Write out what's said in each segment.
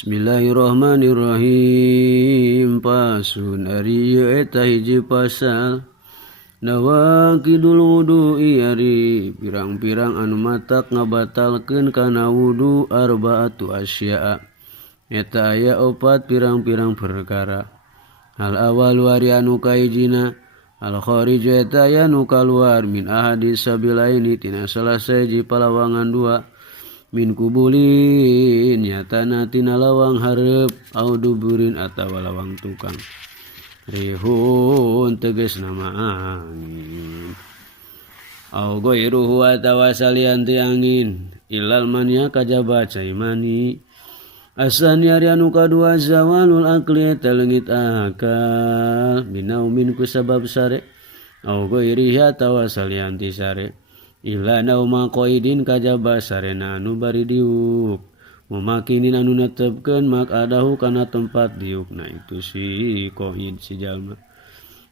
Bismillahirrahmanirrahim. Pasun ari eta hiji pasal nawaqidul wudu'i ari pirang-pirang anu matak ngabatalkeun kana wudu arba'atu asya'a. Eta aya opat pirang-pirang perkara. Hal awalu ari anu kahijina al kharij eta aya nu kaluar min ahadis sabilaini tina salah sahiji palawangan dua. Min kubulin nyatana tina lawang hareup au duburin atawa lawang tukang. Rihun tegasna angin. Au goiruhu atawa salian ti angin. Ilal mania kajaba cai mani. Asani ari anu kadua zawalul akli eta leungit akal. Binaumin ku sabab sare. Au goirihi atawa salian ti sare. Ila nauma qaidin kajaba sarena anu bari diuk mumakinin anu netepkeun mak adahu kana tempat diukna itu si qaid si jalma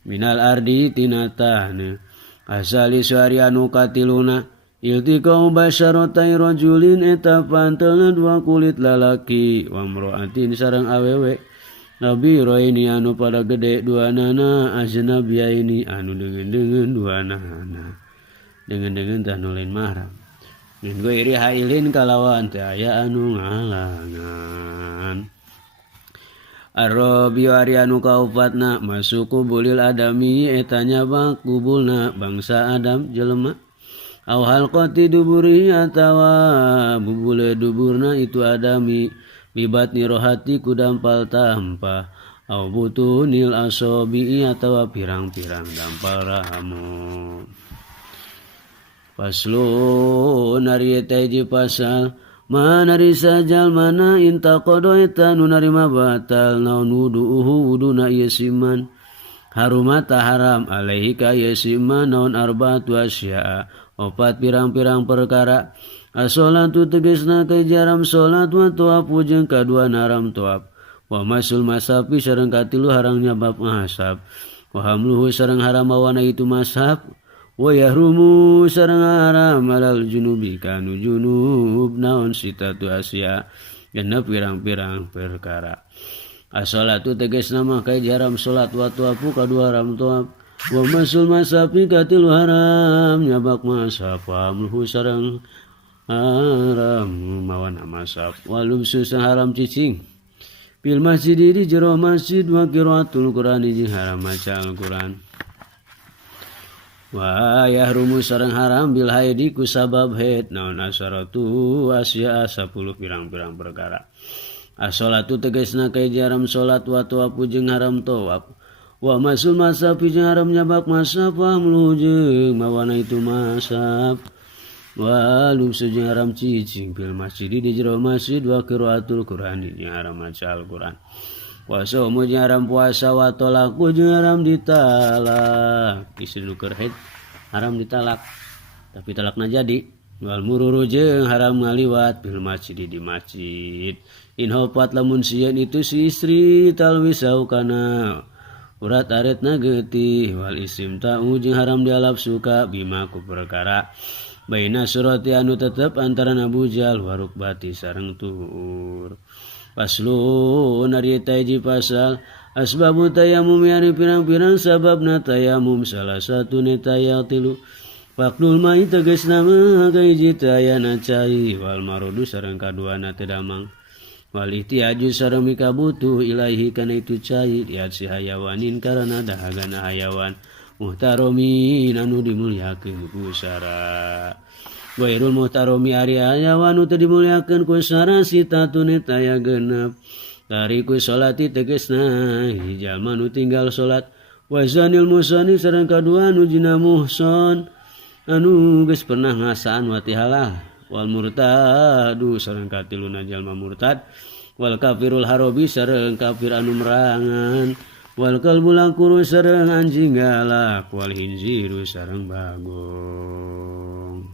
minal ardi tina taneuh asali suari anu katiluna iltiqau basyaratai rajulin eta pantelna dua kulit lalaki wa mraatin sareng awewe nabi roini anu pada gede duanana ajnabiyaini anu deungeun duanana dengan tanulin mahram min goiri hailin kalawan teu aya anu ngalangan. Arabi ari anu kaupatna masuku bulil adami eta nyabak kubulna bangsa Adam jelema au halqati duburi atawa bubule duburna itu adami bibatni rohati kudampal tampa au butunil asobi atawa pirang-pirang dampal rahamu. Paslu nari eta hiji pasal manari sajal mana intaqado eta nu narima batal naon wudu'uhu wuduna ieu siman harumata haram alaihi ka ieu siman naon arba'atu asya'a opat pirang-pirang perkara as-sholatu tegasna ka jaram salat wa tuapu jeung kadua naram tuap wa masul masafi sareng katilu harang nyabab mahasab wa hamluhu sareng haram awana itu masab wa yahrumu sareng haram alal junubi kanu junub naon sitatu asya genep pirang-pirang perkara. As-sholatu tegasna mah kai haram salat wa tuapu kadua haram tuap wa masul masafi katilu haram nyabak masaf wa hamluhu sareng haram mawana masaf wa lubsu sareng haram cicing fil masjid di jero masjid wa qiraatul Qur'an jeung haram maca Al-Qur'an. Wa yahrumu sareng haram bil haidi ku sabab haid naon asaratu asya 10 pirang-pirang perkara. As-sholatu tegasna ka haram salat wa tuapu jeung haram tawaf wa masul masafi jeung haram nyabak masaf wa hamlu jeung mawana itu masaf wa lubsu jeung haram cicing fil masjid di jero masjid wa qiraatul Qur'an jeung haram maca Al-Qur'an. Puasa jeung haram puasa wa tolaku jeung haram ditalak istri nu keur haid haram ditalak tapi talakna jadi wal mururu jeung haram ngaliwat bil masjid di masjid in hofat lamun sieun itu si istri talwisau kana urat aretna getih wal istimta'u jeung haram dialap suka bima ku perkara baina surati anu tetep antara bujal wa rukbati sareng tuhur. Paslu nari eta hiji pasal asbabu tayamum ari pirang-pirang sababna tayamum salah satu taya tilu faqdul mai tegasna mah hiji tayana cai wal marudu sareng kaduana teu damang wal ihtiyaju sareng mikabutuh ilaihi kana itu cai lihat si hayawanin karana dahagana hayawan muhtaromin anu dimuliakeun ku sara. Wairul muhtaromi ari hayawan nu teu dimuliakeun ku sara sitatun eta aya genep. Dari ku salati tegasna jalma nu tinggal salat wa zanil musani sareng kadua nu jina muhson anu geus pernah ngasaan wati halal wal murtadu sareng katiluna jalma murtad wal kafirul harobi sareng kafir anu merangan wal kalbul angkuru sareng anjing galak wal hinziru sareng bagong.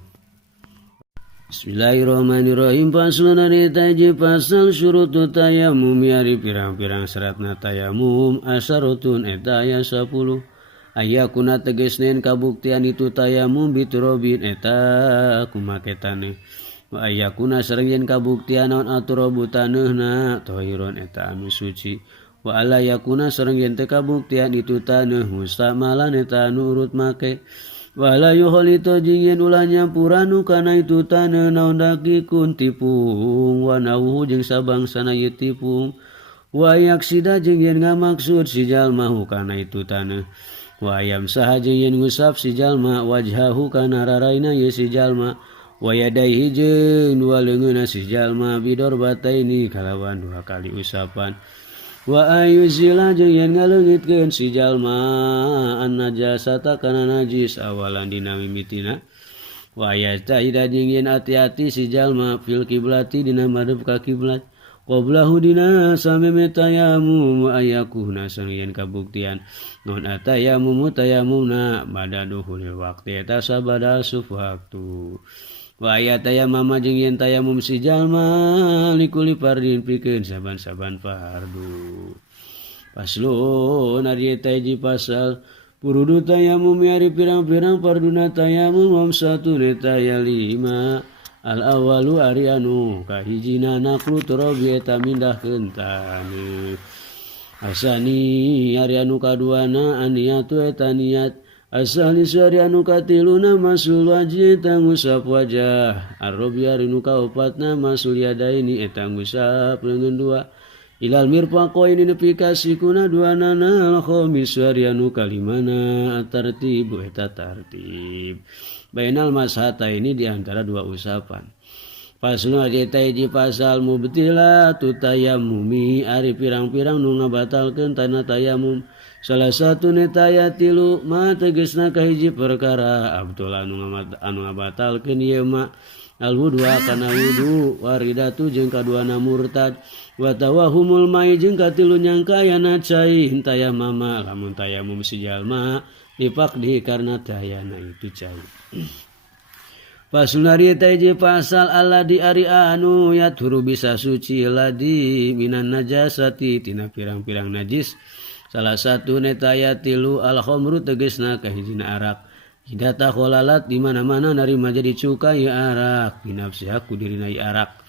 Bismillahirrahmanirrahim. Paslun ari taji pasal syurutu tayamum ari pirang-pirang syaratna tayamum asarutun eta aya 10 ayakuna tegasneun kabuktian itu tayamum biturobin eta kumaketane wa ayakuna sareng yen kabuktian naon aturabu taneuhna tahiron eta anu suci wa ala yakuna sareng yen teu kabuktian itu taneuh mustamalan eta anu urut make wala yuholito jeung yen ulah nyampuranu kana itu taneuh naon dakikun tipung wa nauhu jeung sabangsana ieu tipung wa yaksida jeung yen ngamaksud si jalma kana itu taneuh wa ayam saha jeung yen ngusap si jalma wajhahu kana raraina ieu si jalma wa yadaihi jeung dua leungeunna si jalma bidorbataini kalawan dua kali usapan wa ayuzila jeung yen ngaleungitkeun si jalma an najasata kana najis awalan dina mimitina wa yastahida jeung yen ati-ati si jalma fil kiblati dina madhep ka kiblat qablahu dina sameme tayamum wa ayakuhna sangieun kabuktian naon atayamum tayamumna bada duhulil waqti eta sabada asuf waktu wa ayatayamama jeung yen tayamum si jalma likuli fardin pikeun saban-saban fardu paslun ari eta hiji pasal purudu tayamum ari pirang-pirang farduna tayamum satu eta ya 5 al awalu ari anu kahijina naklu torobi eta mindahkeun taneuh asani ari anu kaduana aniatu eta niat asali sari anu katiluna masul wajih eta ngusap wajah arabi ari nu kaopatna masul yadaini eta ngusap leungeun dua ilal mirfaqaini nepi ka sikuna duanana al khamis ari anu kalimana tartib eta tartib bainal mashata ini diantara dua usapan paslun ari eta hiji pasal mubtila tu tayammumi ari pirang-pirang nu ngabatalkeun tanah tayamum salah satu netaya tilu ma tegesna kahiji perkara abdul anu ngabatalkeun ieu ma al wudu kana wudu waridatu jeung kaduana murtad wa tawahumul mai jeung katilu nyangka yana cai tayamama lamun tayamum si jalma dipakdi karena dayana itu cai pasunari eta hiji pasal alladzi ari anu yaturu bisa suci ladi minan najasati tina pirang-pirang najis salah satu netaya tilu al khamru tegesna kahijina arak hidata kholalat di mana-mana narima jadi cukai arak binafsiha ku dirina arak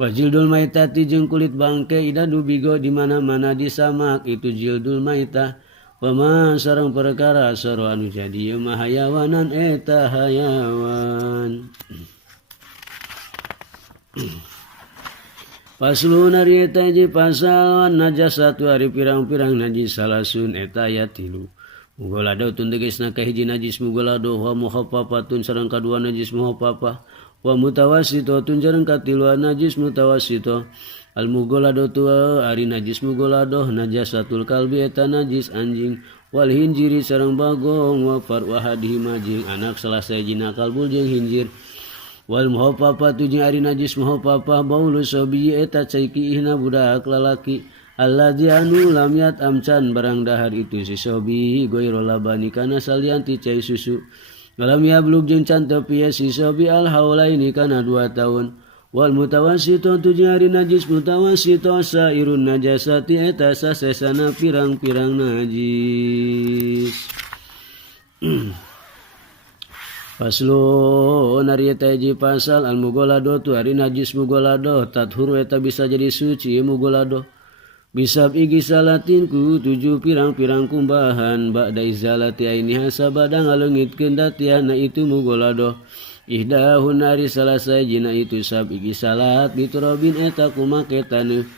wajildul maitati jeung kulit bangke idadu bigo di mana-mana disamak itu jildul maitah pama sareng perkara saro anu jadi mah hayawanan eta hayawan paslun ari eta hiji pasal najasatu ari pirang-pirang najis salasun eta aya 3 mugolado tun tegesna kahiji najis mugolado wa mukhaffafatun sareng kadua najis muhaffafah wa mutawassitotun sareng katilu najis mutawassito al mugolado tu ari najis mugolado najasatul kalbi eta najis anjing wal hinjiri sareng bagong wa farwahadihi majing anak salah sajina kalbul jeung hinjir wal muhaffafatu jeung ari najis muhaffafah baulu sobi eta caikiihna budak lalaki alladzi anu lam yat amcan barang dahar itu si sobi goiro labani kana salianti cai susu lam yablug jeung can teu pieu si sobi al haulaini kana 2 tahun wal mutawassito tu jeung ari najis mutawassito sairun najasati eta sasesana pirang-pirang najis paslo nari eta hiji pasal al mugolado tu ari najis mugolado tathuru eta bisa jadi suci mugolado bisa igi salatin ku 7 pirang-pirang kumbahan ba'da izalati ainiha sabada ngaleungitkeun datiana itu mugolado ihdahun ari salah sajina itu sab igi salat biturabin eta kumake taneuh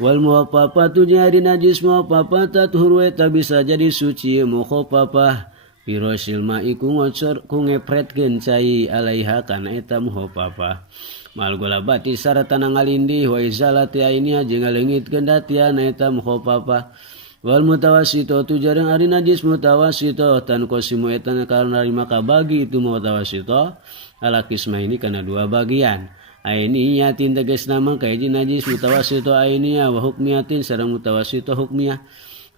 wal muhaffafatu jeung ari najis muhaffafah tathuru eta bisa jadi suci muhaffafah pirosil ma'i ku ngocor ku ngepretkeun cai alaiha kana eta muhaffafah mal golabati sarata ngalindih wa izalati ainiha jeung ngaleungitkeun datiana eta muhaffafah wal mutawassito tu jarang ari najis mutawassito tan qasimu eta karna maka bagi itu mutawassito ala kisma ini kana 2 bagian ainiyatin tegasna mangka hiji najis mutawassito ainiyah wa hukmiyatin sareng mutawassito hukmiyah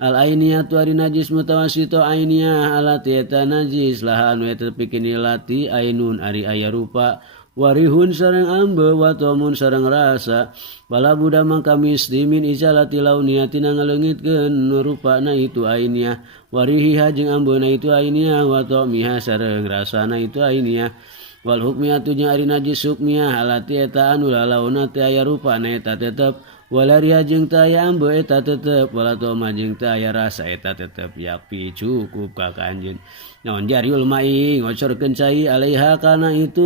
al ainiyatu ari najis mutawassito ainiyah alati eta najis laha anu eta pikeun lati ainun ari aya rupa warihun sareng ambe wa tomun sareng rasa bala buda mangka mislimin izalati launiyatina ngaleungitkeun rupana itu ainiyah warihiha jeung ambeuna itu ainiyah wa tomiha sareng rasana itu ainiyah wal hukmiyatu jeung ari najis hukmiyah alati eta anu lalauna teu aya rupana eta tetep walaria jeung teu aya ambeun eta tetep walatoma jeung teu aya rasa eta tetep yakfi cukup ka kanjeun naon jariul mai ngocorkeun cai alaiha kana itu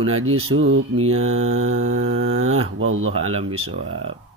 najis hukmiyah wallahu alam bisawab.